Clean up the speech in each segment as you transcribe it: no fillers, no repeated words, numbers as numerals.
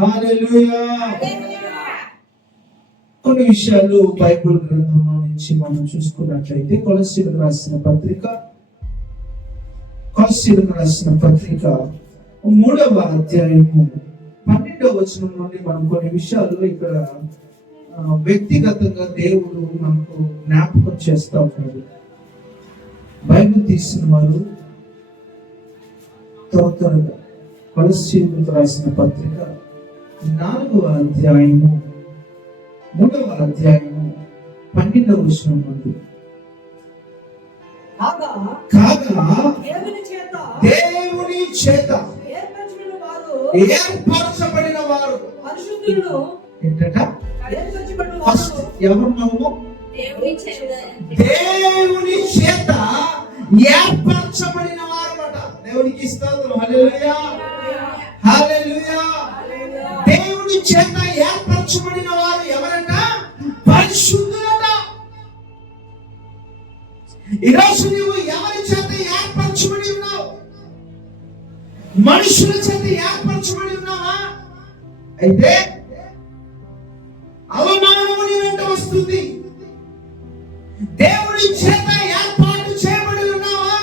హల్లెలూయా. కొన్ని విషయాలు బైబిల్ గ్రంథంలో నుంచి మనం చూసుకున్నట్లయితే కొలస్సీలకు రాసిన పత్రిక 3వ అధ్యాయము 12వ వచనం నుండి మనం కొన్ని విషయాలు ఇక్కడ వ్యక్తిగతంగా దేవుడు మనకు జ్ఞాపకం చేస్తా ఉన్నాడు. బైబిల్ తీసిన వారు త్వరగా కొలస్సీలకు రాసిన పత్రిక 4వ అధ్యాయము 3వ అధ్యాయము 12వ వచనం నుండి కాగా దేవుని చేత ఏర్పరచబడిన వారు ఏంటట? ఫస్ట్ ఎవరు? మనము దేవుని చేత ఏర్పరచబడిన వారు అన్నమాట. దేవునికి స్తోత్రం. హల్లెలూయా, హల్లెలూయా. దేవుని చేత ఏర్పరచబడిన వారు ఎవరంట? పరిశుద్ధులట. ఈరోజు నువ్వు ఎవరి చేత ఏర్పరచబడి ఉన్నావు? మనుషుల చేత ఏర్పరచబడి ఉన్నావా? అయితే అవమానము నీ వెంట వస్తుంది. దేవుని చేత ఏర్పాటు చేయబడి ఉన్నావా?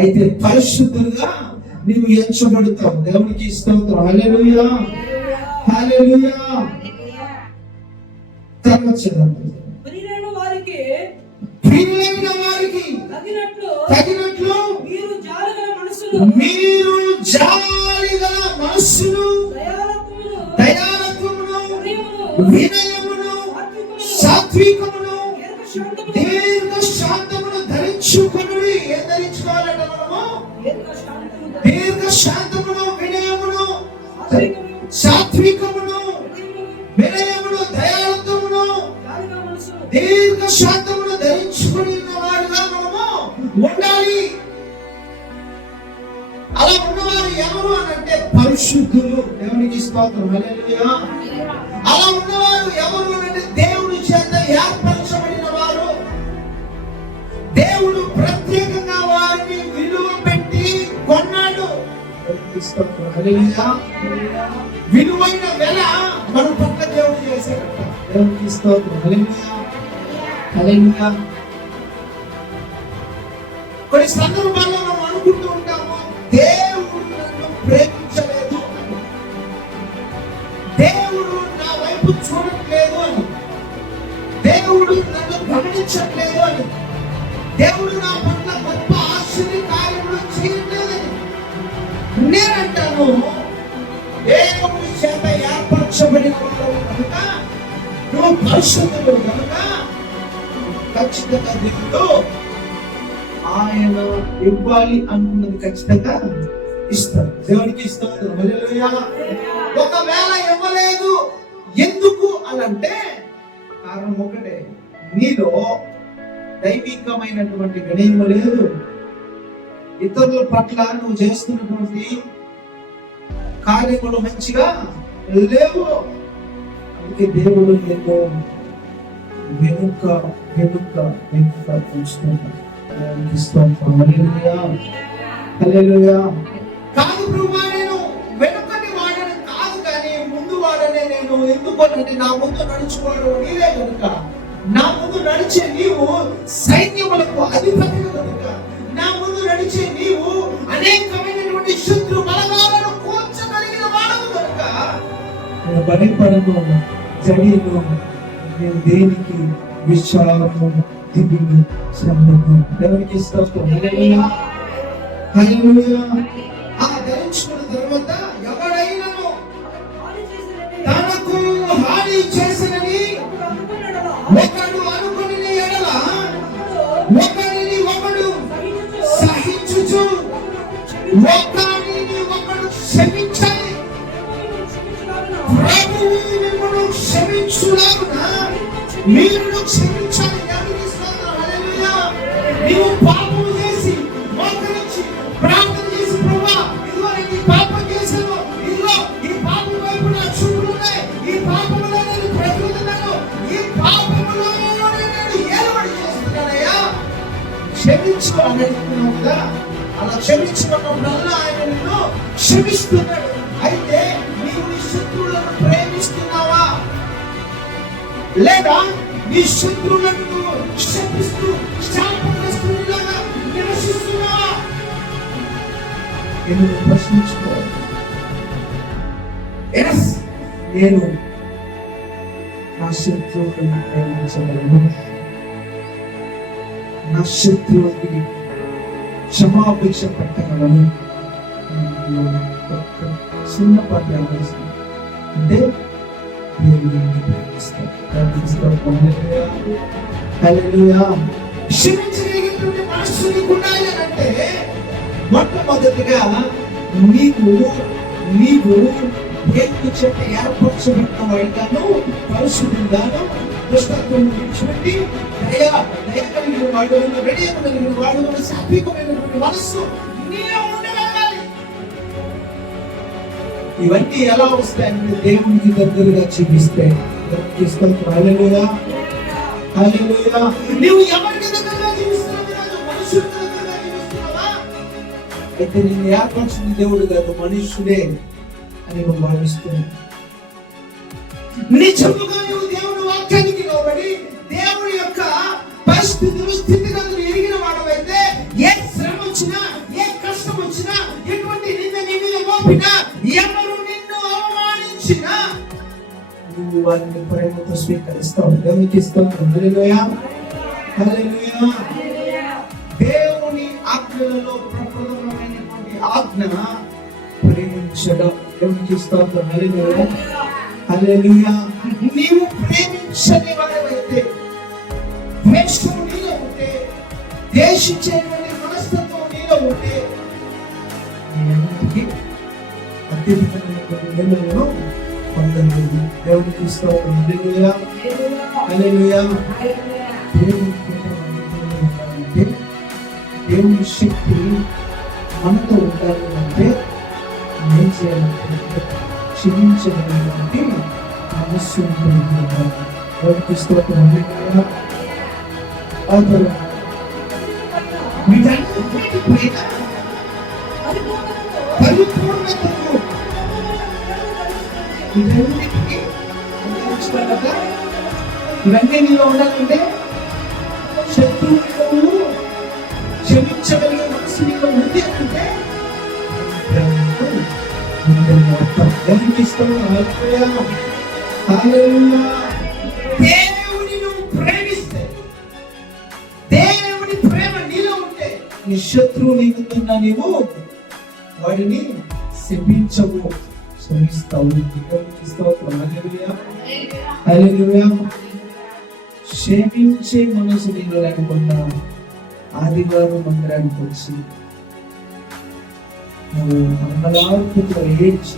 అయితే పరిశుద్ధులుగా నీవు ఎంచబడతావు. దేవునికి స్తోత్రం. హల్లెలూయా, హల్లెలూయా. తర్వాత చదవండి. ప్రియమైన వారికి తగినట్లు మీరు జాలిగల మనస్సును, దయాళత్వమును, వినయమును, సాత్వికమును, దీర్ఘశాంతమును ధరించుకొనుడి. ఏం ధరించుకోవాలంట మనము? దీర్ఘశాంతమును, వినయమును, సాత్వికమును, వినయమును, దయాళత్వమును, దీర్ఘశాంతమును ధరించుకుని వాడుగా మనము ఉండాలి. అలా ఉన్నవారు ఎవరు అనంటే పరిశుద్ధులు. దేవునికి స్తోత్రం. హల్లెలూయా. అలా ఉన్నవారు ఎవరు అనంటే దేవుని చేత ఏర్పరచబడిన వారు. దేవుడు ప్రత్యేకంగా వారిని విలువ పెట్టి కొన్నాడు. హల్లెలూయా. విలువైన వెల మన పక్క దేవుడు చేశాడట. దేవునికి స్తోత్రం. హల్లెలూయా, హల్లెలూయా. కొన్ని సందర్భాల్లో మనం అనుకుంటూ ఉంటాము, దేవుడు నన్ను ప్రేమించలేదు, దేవుడు నా వైపు చూడట్లేదు అని, దేవుడు నన్ను గమనించట్లేదు అని, దేవుడు నా పట్ల గొప్ప ఆశ్చర్య కార్యములు చేయట్లేదని నేనంటాను. దేవుని చేత ఏర్పరచబడిన వారు కనుక, నువ్వు పరిశుద్ధులు కనుక ఖచ్చితంగా దేవుడు ఆయన ఇవ్వాలి అనుకున్నది ఖచ్చితంగా ఇస్తాడు. దేవునికి ఇస్తాడు. హల్లెలూయా. ఒకవేళ ఇవ్వలేదు ఎందుకు అనంటే కారణం ఒకటే, నీలో దైవికమైనటువంటి వినయం లేదు. ఇతరుల పట్ల నువ్వు చేస్తున్నటువంటి కార్యములు మంచిగా లేవు. అందుకే దేవుడు ఎన్నో వెనుక ఉంచుతున్నాడు. హల్లెలూయా, హల్లెలూయా. కాదు ప్రభువా, నేను వెనుకటి వాడని కాదు, కానీ ముందు వాడనే నేను. ఎందుకంటే నా ముందు నడుచుకోవడం నీవే కనుక, నా ముందు నడిచే నీవు సైన్యములకు అధిపతి కనుక, నా ముందు నడిచే నీవు అనేకమైనటువంటి శత్రు బలగాలను కూర్చగలిగిన వాడవు కనుక నేను భయపడను, జడిను. నేను దేనికి విశాలము, దిగులు, శ్రమను. దేవునికి స్తోత్రం. హల్లెలూయా, హల్లెలూయా. ఆ ధరించుకున్న తర్వాత ఎవడైనాను తనకు హాని చేసినని ఒకడు అనుకుని ఎడల ఒకరిని ఒకడు సహించుచు ఒకరిని ఒకడు క్షమించాలి. ప్రభువు మిమ్మును క్షమించులాగున మీరు క్షమించాలి. నీవు పాపము చేసి మోకరించి ప్రార్థన చేసి, ప్రభువా ఇదిగో నేను పాపం చేశాను, ఇదిగో ఈ పాపం వైపు నా చూపులు ఉన్నాయి, ఈ పాపములో నేను బ్రతుకుతున్నాను, ఈ పాపములో నేను ఏలుబడి చేస్తున్నానయ్యా, క్షమించు అని అంటున్నావు కదా. అలా క్షమించుకున్నప్పుడల్లా ఆయన నిన్ను క్షమిస్తున్నాడు. అయితే నీవు నీ శత్రువు లేదా నీ శత్రువులను శపిస్తూ శాపగ్రస్తునిలాగా నివసిస్తున్నావా? నేను ప్రశ్నించుకోవాలి. ఎస్, నేను నా శత్రువులను ప్రేమించగలను, నా శత్రువుకి క్షమాపేక్ష పెట్టగలను. చిన్న పాట అంటే క్షమించగలిగినటువంటి మనస్సు నీకు ఉండాలి అంటే మొట్టమొదటిగా నీకు దేవుని చేత ఏర్పరచబడిన వాడిగాను, పరిశుద్ధంగాను, దుష్టత్వం విడిచిపెట్టి దయ కలిగిన వాడు, వినయం కలిగిన వాడు, సాత్వికమైనటువంటి మనస్సు నీలో ఉండగలగాలి. ఇవన్నీ ఎలా వస్తాయంటే దేవునికి దగ్గరగా చూపిస్తే. హల్లెలూయా, హల్లెలూయా. నీవు ఎవరికి దగ్గరగా జీవిస్తున్నావు? మనుషులకు దగ్గరగా జీవిస్తున్నావా? అయితే నేను ఏర్పరిచిన దేవుడు కాదు, మనుషుడే అని నువ్వు భావిస్తున్నావు. నిజముగా నువ్వు దేవుని వాక్యానికి లోబడి దేవుని యొక్క పరిస్థితులు స్థితిగతులు ఎరిగిన వాడవైతే ఏ శ్రమ వచ్చినా, ఏ కష్టం వచ్చినా, ఎటువంటి నింద నీ మీద మోపినా, ఎవరు నిన్ను అవమానించినా నువ్వు వారిని ప్రేమతో స్వీకరిస్తావు. దేవునికి ఇస్తావు. హల్లెలూయా, హల్లెలూయా. దేవుని ఆజ్ఞలలో ప్రప్రథమైనటువంటి ఆజ్ఞ ప్రేమించడం. దేవునికి ఇస్తావు. హల్లెలూయా, హల్లెలూయా. నీవు ప్రేమించని వాడవైతే, ద్వేషం నీలో ఉంటే, ద్వేషించేటువంటి మనస్తత్వం నీలో ఉంటే అత్యధికమైనటువంటి మేలులను పొందలేదు. దేవునికి ఇస్తావు. హల్లెలూయా, హల్లెలూయా. దేవుని శక్తి మనతో ఉండాలి అంటే ఏం చేయాలంటే క్షమించగలిగినటువంటి మనస్సు ఉండాలి. దేవునికి ఇస్తావు. హల్లెలూయా. పరిపూర్ణతకు ఇవన్నీ నీలో ఉండాలంటే శత్రువులను క్షమించగలిగే మనసు నీలో ఉంది అంటే దేవుని నువ్వు ప్రేమిస్తే, దేవుని ప్రేమ నీలో ఉంటే నీ శత్రువు నీకుతున్నా నీవు వాడిని శపించవు, క్షమిస్తావు. హల్లెలూయా, హల్లెలూయా. క్షమించే మనసు నీలో లేకుండా ఆదివారం మందిరానికి వచ్చి నువ్వు మంగళార్పుతో ఏడ్చి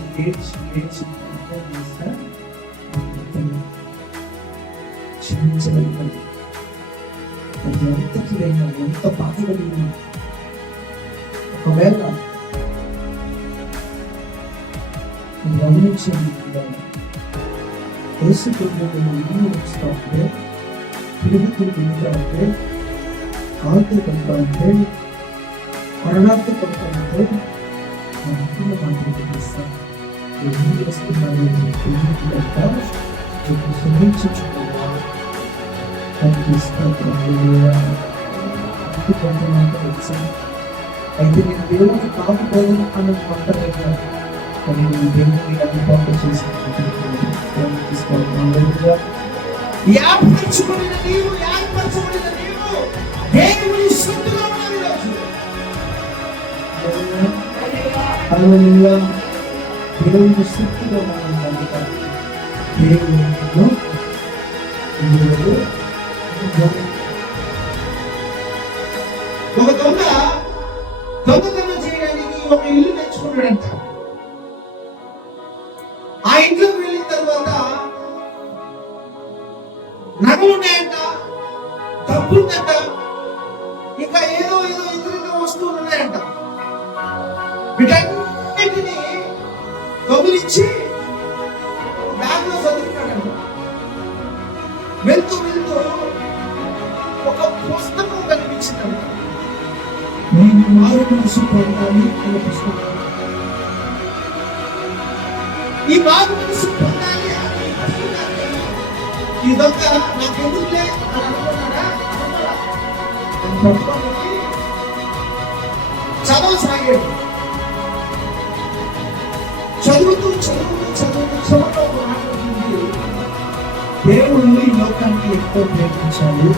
క్షమించగలిగిన ఎంత బాధగలిగిన ఒకవేళ గమనించండి, వస్తూ ఉంటే, తిరుగుతులు తిరుగుతూ ఉంటే, ఆర్థిక పడుతూ ఉంటే, మరణార్థ పడుతూ ఉంటే మనకున్న మాటలు ఇస్తాం. ఏం చేస్తున్నారు క్షమించుకోవాలి. అయితే నేను దేవుడికి కాకపోలేదు అన్నది మాట్లాడలేదు, కానీ నేను దేవుడిని అందుబాటు చేసిన దేవుని సొత్తుగా ఉన్నాడు. దేవుని సొత్తుగా ఉన్నాడు. దేవుడు ఒక దొంగతనం చేయడానికి ఒక ఇల్లు తెచ్చుకున్నాడంట. ఆ ఇంట్లోకి వెళ్ళిన తర్వాత నగలు ఉన్నాయంట, డబ్బు ఉందంట, ఇంకా ఏదో ఇతర వస్తువులు ఉన్నాయంట. వీటన్నిటిని దొంగిలించి బ్యాగ్ లో చదువుకున్నాడంట. వెళ్తూ ఒక పుస్తకం కనిపించిందంట. నేను మారు మనసు పొందాలి అనే పుస్తకం. ఈ మారు మనసు పొందాలి అని ఇదొక నాకెందుకులే అని అనుకున్నాడా? పట్టుకొని చదవసాగాడు. చదువుతూ చివరిలో ఒక మాట ఉంటుంది, దేవుడు ఈ లోకాన్ని ఎక్కువ ప్రేమించాడు.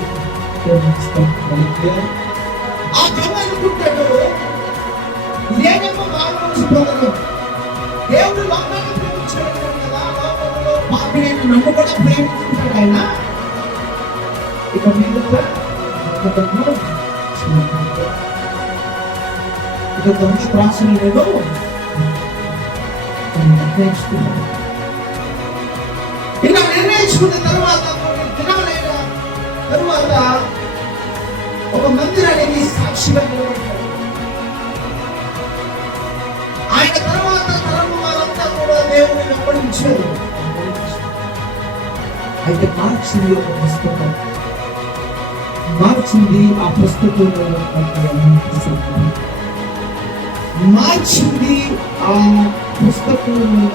ఆ దొంగ అనుకుంటాడు, ఇదేమో ఆలోచించగలరు, దేవుడు లోకాన్ని ప్రేమించాడు కదా, లోకంలో పాపిని నన్ను కూడా ప్రేమించాడు ఆయన. ఇక మీద ఇక దొంగ ప్రాసన లేదు ఇలా నిర్ణయించుకున్న తర్వాత దినాలైన తరువాత ఒక మందిరానికి సాక్షిగా నిలబడ్డాడు. ఆయన తర్వాత తరం వారంతా కూడా దేవుని వెంబడించారు. అయితే మార్చింది ఒక పుస్తకం, మార్చింది ఆ పుస్తకంలో మార్చింది ఆ పుస్తకంలో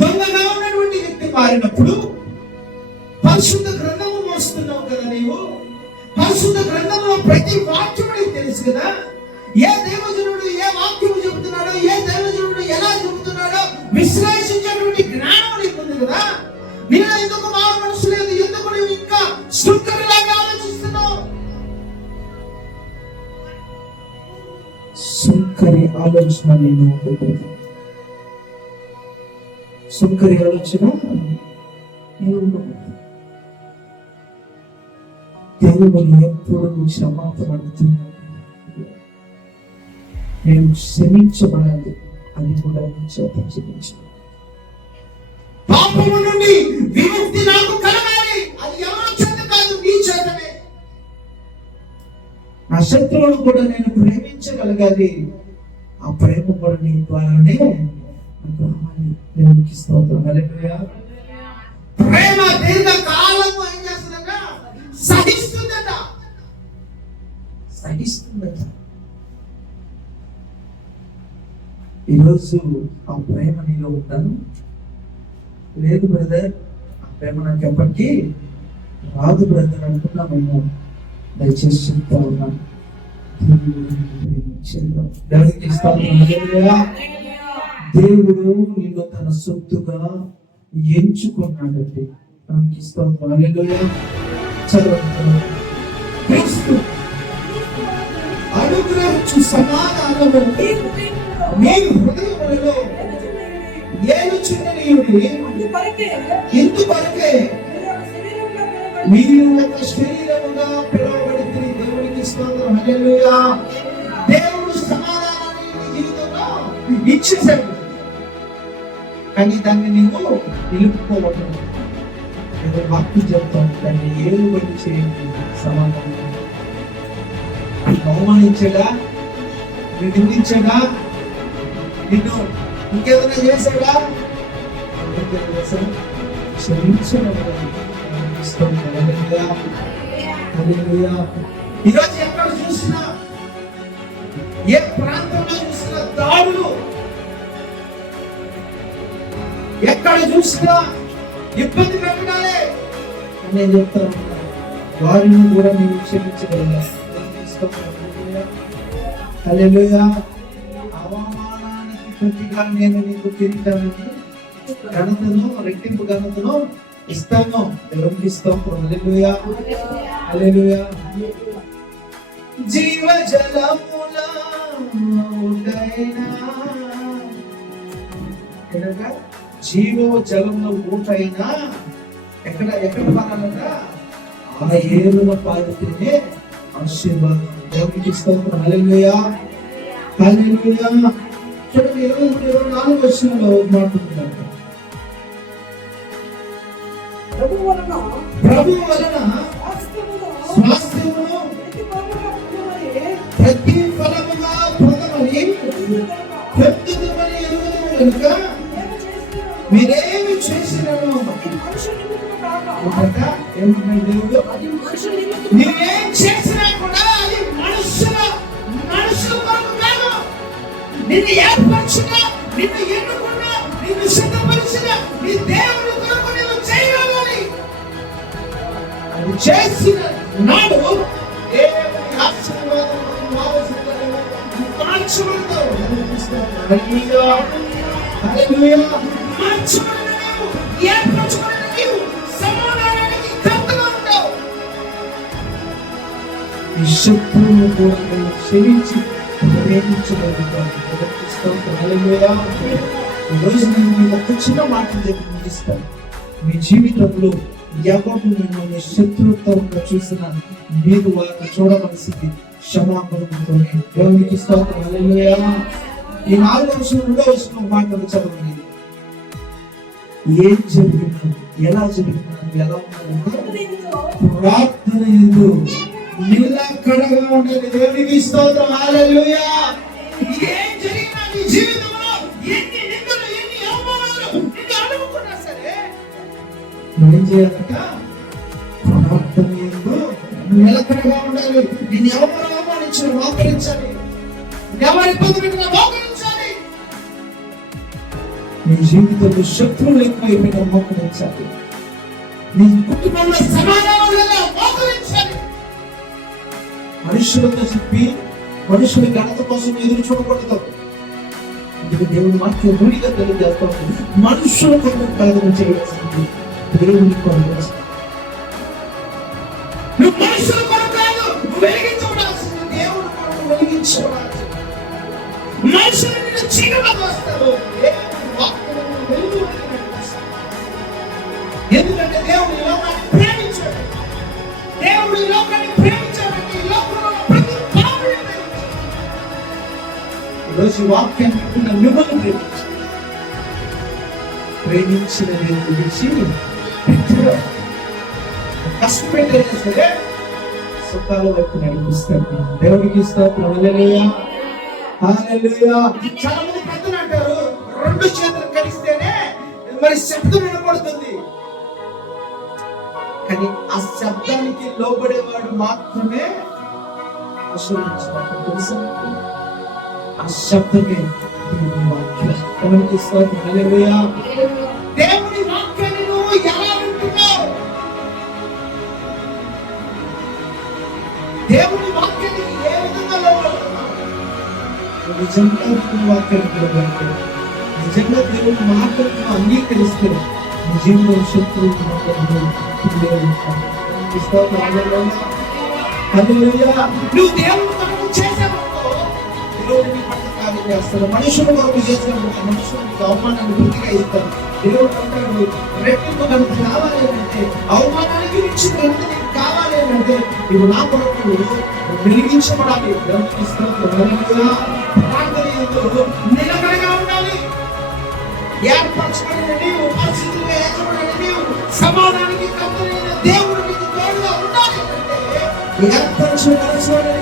దొంగగా ఉన్నటువంటి వ్యక్తి మారినప్పుడు పరిశుద్ధ గ్రంథము మోస్తున్నావు కదా నీవు. పరిశుద్ధ గ్రంథంలో ప్రతి వాక్యము నీకు తెలుసు కదా. ఏ దేవజనుడు ఏ వాక్యము చెబుతున్నాడో, ఏ దేవజనుడు ఎలా చెబుతున్నాడో విశ్లేషించేటువంటి జ్ఞానం నీకు ఉంది కదా. నేను ఎందుకు మారు మనసు లేదు, ఎందుకు నువ్వు ఇంకా సుంకరిలాగా ఆలోచిస్తున్నావు? సుంకరి ఆలోచన నేను సుంకరి ఆలోచన దేవుడు ఎప్పుడు క్షమాపణ అడుగుతున్నాడు. నేను క్షమించబడాలి, అది కూడా క్షమించాలి. పాపము నుండి విముక్తి నాకు కలగాలి, అది ఎవరి చేత కాదు, నీ చేతనే. నా శత్రువును కూడా నేను ప్రేమించగలగాలి, ఆ ప్రేమ కూడా నీ ద్వారానే నాకు రావాలి. దేవునికి స్తోత్రం. హల్లెలూయా. ప్రేమ దీర్ఘకాలము ఏం చేస్తుందట? సహిస్తుందట. ఈరోజు ఆ ప్రేమ నీలో ఉంటాను లేదు బ్రదర్, ఆ ప్రేమ నాకు ఎప్పటికీ రాదు బ్రదర్ అనుకున్నామేమో. దయచేసి చెప్తా ఉన్నాను, దేవుడు నిన్ను తన సొత్తుగా ఎంచుకున్నాడండి. దానికి స్తోత్రం. హల్లెలూయా. చదవండి. క్రీస్తు అనుగ్రహించు సమాధానము మీ హృదయములలో ఇందుకొరకే మీరు ఒక శరీరముగా పిలువబడితే. దేవునికి స్తోత్రం. హల్లెలూయా. దేవుడు సమాధానాన్ని నీ జీవితంలో ఇచ్చేశాడు, కానీ దాన్ని నీవు నిలుపుకోవటం. నేను వాక్యం చెప్తాను, దాన్ని ఏలుబడి చేయండి. సమాధానం అవమానించాడా, నిన్ను నిందించాడా, నిన్ను ఇంకేదైనా చేశాడా, ఈరోజు ఎక్కడ చూసినా, ఏ ప్రాంతంలో చూసినా దాడులు, ఎక్కడ చూసినా ఇబ్బంది పెట్టడాలే. నేను చెప్తాను, వారిని కూడా నేను క్షమించగలిగాను. హల్లెలూయా. అవమానానికి ప్రతిగా నేను నీకు కిరీటాన్ని, ఘనతను, రెట్టింపు ఘనతను ఇస్తాను. దేవునికి స్తోత్రం. హల్లెలూయా. హల్లెలూయా. జీవజలముల ఊటైనా, జీవ జలముల ఊటైనా ఎక్కడ పారాలట? ఆ ఏరుల పారితేనే ఆశీర్వాదం. దేవునికి స్తోత్రం. హల్లెలూయా. హల్లెలూయా. చూడండి, 23-24 వచనంలో మాట్లాడుతున్నారు. ప్రభువు వలన స్వాస్థ్యమును ప్రతి ఫలముగా పొందమని పొందుదమని ఎరుగుదుము కనుక మీరేమి చేసినను ఏమంటున్నాడు దేవుడు? నీవేం చేసినా కూడా అది మనుషుల కొరకు కాదు, నిన్ను ఏర్పరిచిన, నిన్ను ఎన్నుకున్న, నిన్ను సిద్ధపరిచిన నీ దేవుని కొరకు నీవు చేయాలని అది చేసిన నాడు దేవుని ఆశీర్వాదం మార్చబడతావు. హల్లెలూయా, హల్లెలూయా. మార్చబడిన నీవు, ఏర్పరచబడిన నీవు సమాధానానికి కర్తగా ఉంటావు. ఈ శత్రువును కూడా నువ్వు క్షమించి ప్రేమించగలుగుతావు. హల్లెలూయా. ఈరోజు నేను మీకు ఒక చిన్న మాట చెప్పి ముగిస్తాను. మీ జీవితంలో ఎవరు మిమ్మల్ని శత్రుత్వంగా చూసిన మీరు వారిని చూడవలసింది క్షమాపణతోనే. దేవునికి స్తోత్రం. హల్లెలూయా. ఈ 4వ వచనం 2వ వచనం మాటలు చదవండి. ఏం జరిగినా, ఎలా జరిగినా, ఎలా ఉన్నారంటే ప్రార్థన యందు నిలకడగా ఉండండి. దేవునికి స్తోత్రం. హల్లెలూయా. ఏం జరిగినా నీ జీవితంలో ఎన్ని నిందలు, ఎన్ని అవమానాలు నిన్ను అడుగుకున్నా సరే ఏం చేయాలంట? ప్రార్థన యందు నిలకడగా ఉండాలి. నిన్ను ఎవరు అవమానించిన మోకరించాలి, ఎవరి ఇబ్బంది పెట్టినా మోకరించాలి. నీ జీవితంలో శత్రువులు ఎక్కువైపోయినా మోకరించాలి. నీ కుటుంబంలో సమాధానం లేదా మోకరించాలి. మనుషులతో చెప్పి మనుషుల ఘనత కోసం ఎదురు చూడకూడదు. ఇది దేవుని వాక్యం రూఢిగా తెలియజేస్తాం. మనుషుల కొరకు ప్రార్థన చేయవలసింది దేవుని కొరకు. నువ్వు మనుషుల కొరకు కాదు, నువ్వు వెలిగించబడాల్సింది దేవుని కొరకు వెలిగించబడాలి. మనుషులు నిన్ను చీకటిలోకి వస్తారు, దేవుని వాక్యం వెలుగులోకి నడిపిస్తారు. ఎందుకంటే దేవుడు ఈ లోకాన్ని ప్రేమించాడు. దేవుడు ఈ లోకాన్ని ప్రేమించాడంటే ఈ లోకంలో ప్రతి పాపిని ప్రేమించాడు. ఈరోజు వాక్యాన్ని వింటున్న మిమ్మల్ని ప్రేమించాడు. ప్రేమించిన నేను గురించి కష్టపెట్టైనా సరే సుఖాల వైపు నడిపిస్తాడు. దేవుడికి స్తోత్రం. హల్లెలూయా, హల్లెలూయా. చాలా మంది పెద్దలు అంటారు 2 చేతులు కలిస్తేనే మరి శబ్దం వినపడుతుంది. కానీ ఆ శబ్దానికి లోబడేవాడు మాత్రమే ఆశీర్వదించబడతాడు. తెలుసా? ఆ శబ్దమే దేవుని వాక్యం. దేవునికి స్తోత్రం. హల్లెలూయా. దేవుని వాక్యాన్ని నువ్వు ఎలా వింటున్నావు? దేవుని వాక్యాన్ని ఏ విధంగా లోబడుతున్నావు? నిజంగా దేవుని వాక్యాన్ని లోబడితే, నిజంగా దేవుని మాటలను అంగీకరిస్తే నీ జీవితంలో శత్రువులు నువ్వు దేవుని కొరకు చేసేవనుకో దేవుడు నీ పట్ల కార్యం చేస్తాడు. మనుషుల కొరకు చేసినప్పుడు మనుషులకు అవమానాన్ని వృద్ధిగా ఇస్తాడు. దేవుడు అంటాడు రెట్టింపు కనుక కావాలి అంటే, అవమానానికి మించిన కనుక నీకు కావాలి అంటే నువ్వు నా కొరకు వెలిగించబడాలి. ప్రార్థన యందు నిలకడగా ఉండాలి. ఏర్పరచబడిన నీవు, పరిస్థితులు ఏర్పడిన నీవు, సమాధానానికి కర్తయైన దేవుడు నీకు తోడుగా ఉండాలి అంటే ఏర్పరచబడాలి.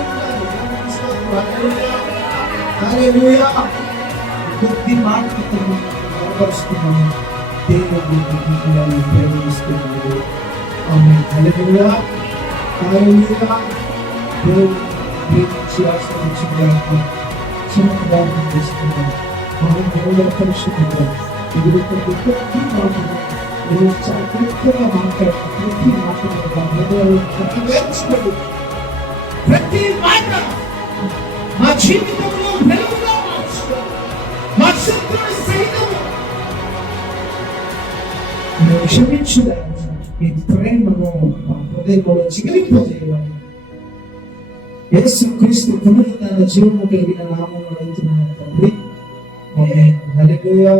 హల్లెలూయా. కొద్ది మాటలతో ఏర్పరుచుకున్నాను. దేవుడు మిమ్మల్ని ప్రేమిస్తున్నాడు. ఆమేన్. హల్లెలూయా, హల్లెలూయా. దేవుడు ప్రేమించి ఆశీర్వదించడానికి చిన్న ప్రార్థన చేస్తున్నాను. దేవుడు పరిశుద్ధంగా ఇది ప్రతి మాటలు చాలా క్లుప్తంగా మాట్లాడు. ప్రతి మాటలు ప్రతి మాట మా జీవితంలో వెలుగుగా మార్చుకోవాలి. మా శత్రువుని సైతము మేము క్షమించుదాము. మీ ప్రేమను మా హృదయంలో చిగిలింపజేయాలి. యేసుక్రీస్తు పునరుద్ధరణ జీవము కలిగిన నామములో అడుగుతున్నాను తండ్రి. ఆమేన్. హల్లెలూయా.